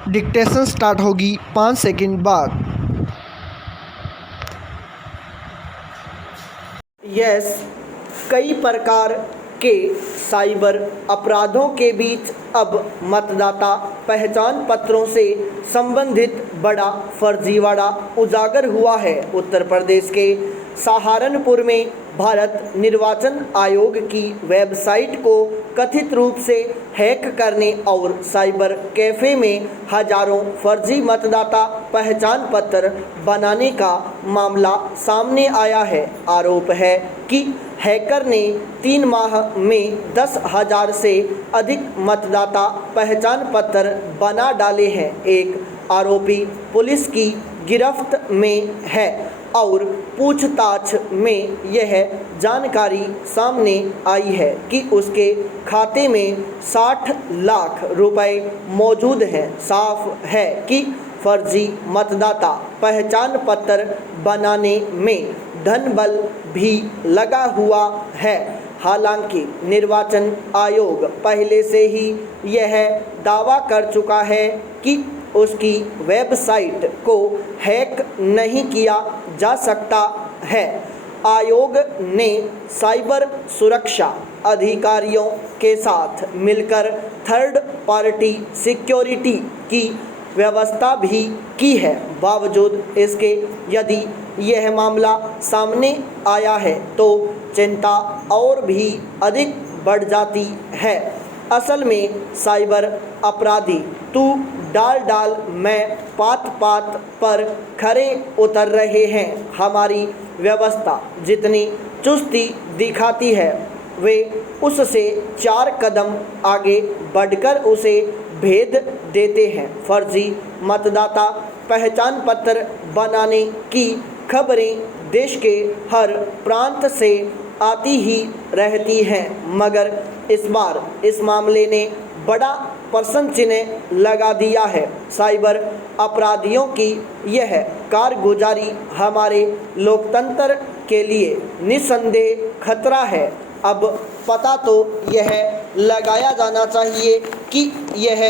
Dictation start होगी 5 second बाद। Yes, कई प्रकार के साइबर अपराधों के बीच अब मतदाता पहचान पत्रों से संबंधित बड़ा फर्जीवाड़ा उजागर हुआ है। उत्तर प्रदेश के सहारनपुर में भारत निर्वाचन आयोग की वेबसाइट को कथित रूप से हैक करने और साइबर कैफ़े में हजारों फर्जी मतदाता पहचान पत्र बनाने का मामला सामने आया है। आरोप है कि हैकर ने 3 माह में 10,000 से अधिक मतदाता पहचान पत्र बना डाले हैं। एक आरोपी पुलिस की गिरफ्त में है और पूछताछ में यह जानकारी सामने आई है कि उसके खाते में 60 लाख रुपए मौजूद हैं। साफ है कि फर्जी मतदाता पहचान पत्र बनाने में धन बल भी लगा हुआ है। हालांकि निर्वाचन आयोग पहले से ही यह दावा कर चुका है कि उसकी वेबसाइट को हैक नहीं किया जा सकता है। आयोग ने साइबर सुरक्षा अधिकारियों के साथ मिलकर थर्ड पार्टी सिक्योरिटी की व्यवस्था भी की है। बावजूद इसके यदि यह मामला सामने आया है तो चिंता और भी अधिक बढ़ जाती है। असल में साइबर अपराधी तू डाल में पात पर खरे उतर रहे हैं। हमारी व्यवस्था जितनी चुस्ती दिखाती है वे उससे 4 कदम आगे बढ़कर उसे भेद देते हैं। फर्जी मतदाता पहचान पत्र बनाने की खबरें देश के हर प्रांत से आती ही रहती हैं, मगर इस बार इस मामले ने बड़ा प्रश्न चिन्ह लगा दिया है। साइबर अपराधियों की यह कारगुजारी हमारे लोकतंत्र के लिए निस्संदेह खतरा है। अब पता तो यह लगाया जाना चाहिए कि यह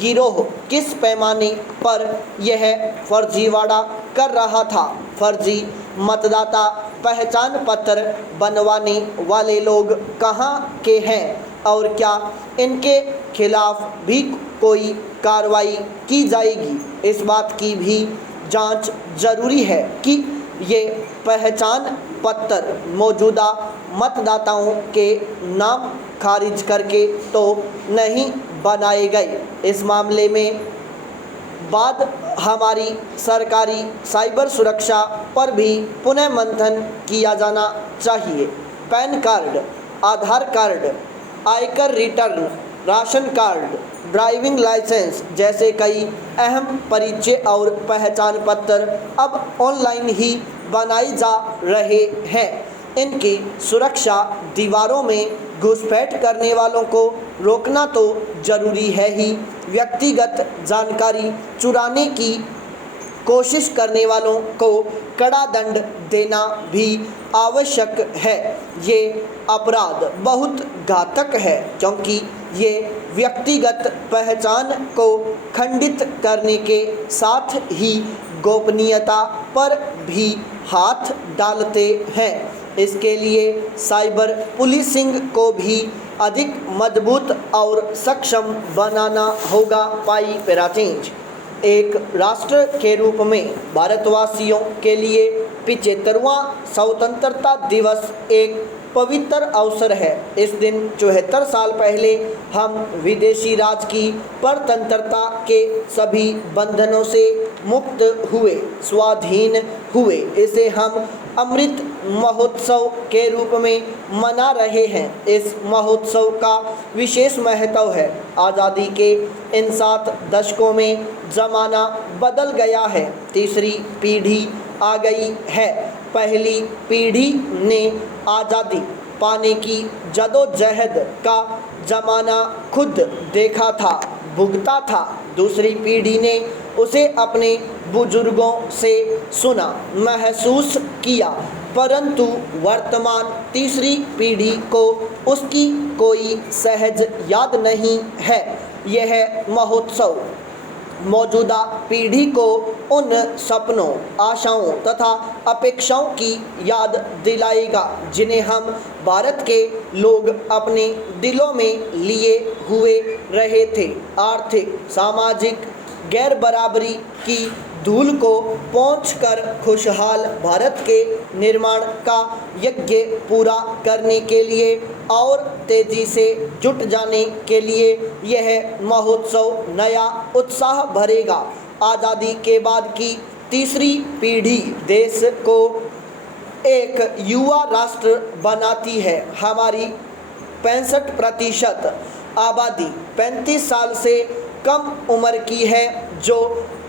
गिरोह किस पैमाने पर यह फर्जीवाड़ा कर रहा था। फर्जी मतदाता पहचान पत्र बनवाने वाले लोग कहाँ के हैं और क्या इनके खिलाफ भी कोई कार्रवाई की जाएगी। इस बात की भी जांच जरूरी है कि ये पहचान पत्र मौजूदा मतदाताओं के नाम खारिज करके तो नहीं बनाए गए। इस मामले में बाद हमारी सरकारी साइबर सुरक्षा पर भी पुनः मंथन किया जाना चाहिए। पैन कार्ड, आधार कार्ड, आयकर return, ration card, driving licence जैसे कई अहम परिचय और पहचान पत्र अब ऑनलाइन ही बनाए जा रहे हैं। इनकी सुरक्षा दीवारों में घुसपैठ करने वालों को रोकना तो जरूरी है ही, व्यक्तिगत जानकारी चुराने की कोशिश करने वालों को कड़ा दंड देना भी आवश्यक है। ये अपराध बहुत घातक है क्योंकि ये व्यक्तिगत पहचान को खंडित करने के साथ ही गोपनीयता पर भी हाथ डालते हैं। इसके लिए साइबर पुलिसिंग को भी अधिक मजबूत और सक्षम बनाना होगा। पाई पैरा चेंज। एक राष्ट्र के रूप में भारतवासियों के लिए 75वां स्वतंत्रता दिवस एक पवित्र अवसर है। इस दिन 74 साल पहले हम विदेशी राज की परतंत्रता के सभी बंधनों से मुक्त हुए, स्वाधीन हुए। इसे हम अमृत महोत्सव के रूप में मना रहे हैं। इस महोत्सव का विशेष महत्व है। आज़ादी के इन 7 दशकों में ज़माना बदल गया है। तीसरी पीढ़ी आ गई है। पहली पीढ़ी ने आज़ादी पाने की जदोजहद का ज़माना खुद देखा था, भुगता था। दूसरी पीढ़ी ने उसे अपने बुजुर्गों से सुना, महसूस किया, परंतु वर्तमान तीसरी पीढ़ी को उसकी कोई सहज याद नहीं है। यह महोत्सव मौजूदा पीढ़ी को उन सपनों, आशाओं तथा अपेक्षाओं की याद दिलाएगा जिन्हें हम भारत के लोग अपने दिलों में लिए हुए रहे थे। आर्थिक सामाजिक गैर बराबरी की धूल को पोंछकर खुशहाल भारत के निर्माण का यज्ञ पूरा करने के लिए और तेजी से जुट जाने के लिए यह महोत्सव नया उत्साह भरेगा। आज़ादी के बाद की तीसरी पीढ़ी देश को एक युवा राष्ट्र बनाती है। हमारी 65% आबादी 35 साल से कम उम्र की है, जो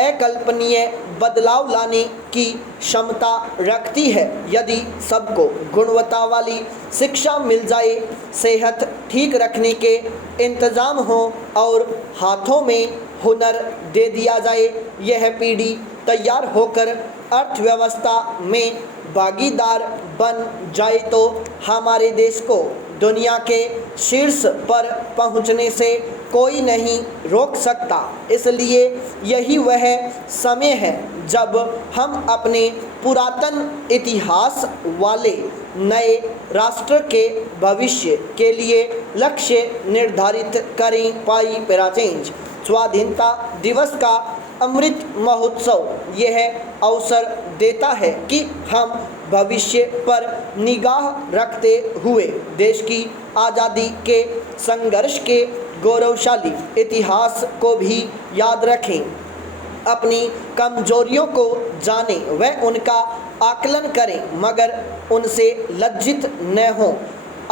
अकल्पनीय बदलाव लाने की क्षमता रखती है। यदि सबको गुणवत्ता वाली शिक्षा मिल जाए, सेहत ठीक रखने के इंतज़ाम हो और हाथों में हुनर दे दिया जाए, यह पीढ़ी तैयार होकर अर्थव्यवस्था में भागीदार बन जाए तो हमारे देश को दुनिया के शीर्ष पर पहुंचने से कोई नहीं रोक सकता। इसलिए यही वह समय है जब हम अपने पुरातन इतिहास वाले नए राष्ट्र के भविष्य के लिए लक्ष्य निर्धारित करें। पाई पैराचेंज स्वाधीनता दिवस का अमृत महोत्सव यह अवसर देता है कि हम भविष्य पर निगाह रखते हुए देश की आज़ादी के संघर्ष के गौरवशाली इतिहास को भी याद रखें। अपनी कमजोरियों को जानें व उनका आकलन करें, मगर उनसे लज्जित न हों।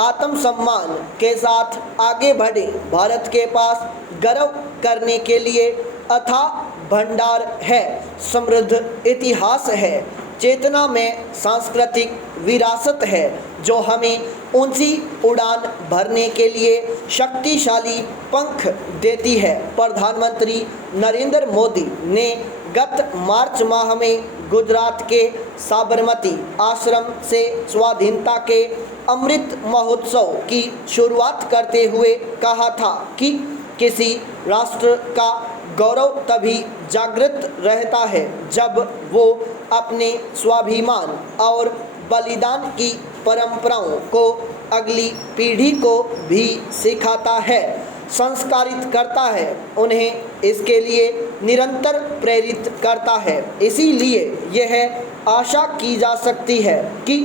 आत्मसम्मान के साथ आगे बढ़ें। भारत के पास गर्व करने के लिए अथाह भंडार है, समृद्ध इतिहास है, चेतना में सांस्कृतिक विरासत है जो हमें ऊंची उड़ान भरने के लिए शक्तिशाली पंख देती है। प्रधानमंत्री नरेंद्र मोदी ने गत मार्च माह में गुजरात के साबरमती आश्रम से स्वाधीनता के अमृत महोत्सव की शुरुआत करते हुए कहा था कि किसी राष्ट्र का गौरव तभी जागृत रहता है जब वो अपने स्वाभिमान और बलिदान की परंपराओं को अगली पीढ़ी को भी सिखाता है, संस्कारित करता है, उन्हें इसके लिए निरंतर प्रेरित करता है। इसीलिए यह आशा की जा सकती है कि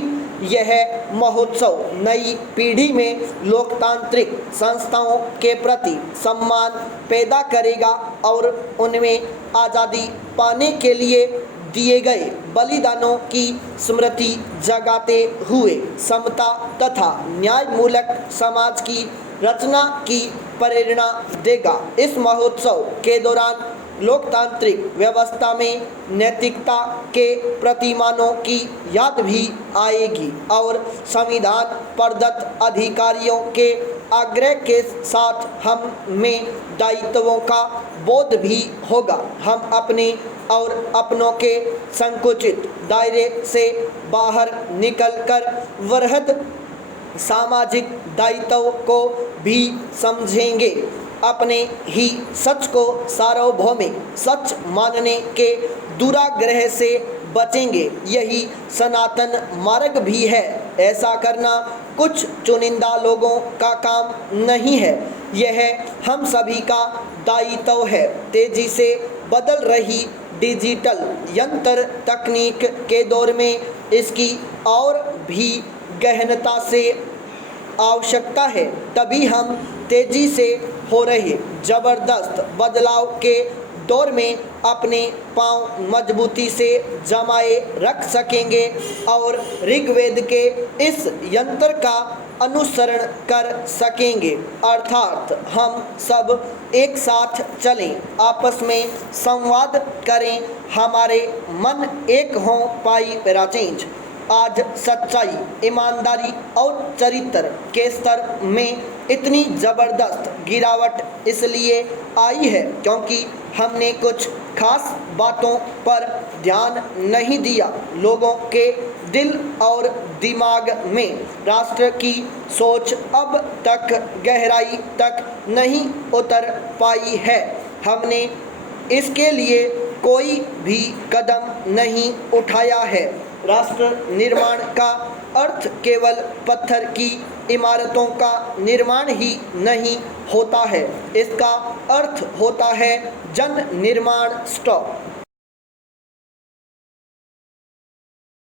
यह महोत्सव नई पीढ़ी में लोकतांत्रिक संस्थाओं के प्रति सम्मान पैदा करेगा और उनमें आज़ादी पाने के लिए दिए गए बलिदानों की स्मृति जगाते हुए समता तथा न्यायमूलक समाज की रचना की प्रेरणा देगा। इस महोत्सव के दौरान लोकतांत्रिक व्यवस्था में नैतिकता के प्रतिमानों की याद भी आएगी और संविधान प्रदत्त अधिकारियों के आग्रह के साथ हम में दायित्वों का बोध भी होगा। हम अपने और अपनों के संकुचित दायरे से बाहर निकलकर वृहद सामाजिक दायित्व को भी समझेंगे, अपने ही सच को सार्वभौमिक सच मानने के दुराग्रह से बचेंगे। यही सनातन मार्ग भी है। ऐसा करना कुछ चुनिंदा लोगों का काम नहीं है, यह हम सभी का दायित्व है। तेजी से बदल रही डिजिटल यंत्र तकनीक के दौर में इसकी और भी गहनता से आवश्यकता है। तभी हम तेजी से हो रहे जबरदस्त बदलाव के दौर में अपने पांव मजबूती से जमाए रख सकेंगे और ऋग्वेद के इस यंत्र का अनुसरण कर सकेंगे। अर्थात हम सब एक साथ चलें, आपस में संवाद करें, हमारे मन एक हों। पाई पैराचेंज आज सच्चाई, ईमानदारी और चरित्र के स्तर में इतनी ज़बरदस्त गिरावट इसलिए आई है क्योंकि हमने कुछ खास बातों पर ध्यान नहीं दिया। लोगों के दिल और दिमाग में राष्ट्र की सोच अब तक गहराई तक नहीं उतर पाई है। हमने इसके लिए कोई भी कदम नहीं उठाया है। राष्ट्र निर्माण का अर्थ केवल पत्थर की इमारतों का निर्माण ही नहीं होता है, इसका अर्थ होता है जन निर्माण। स्टॉप।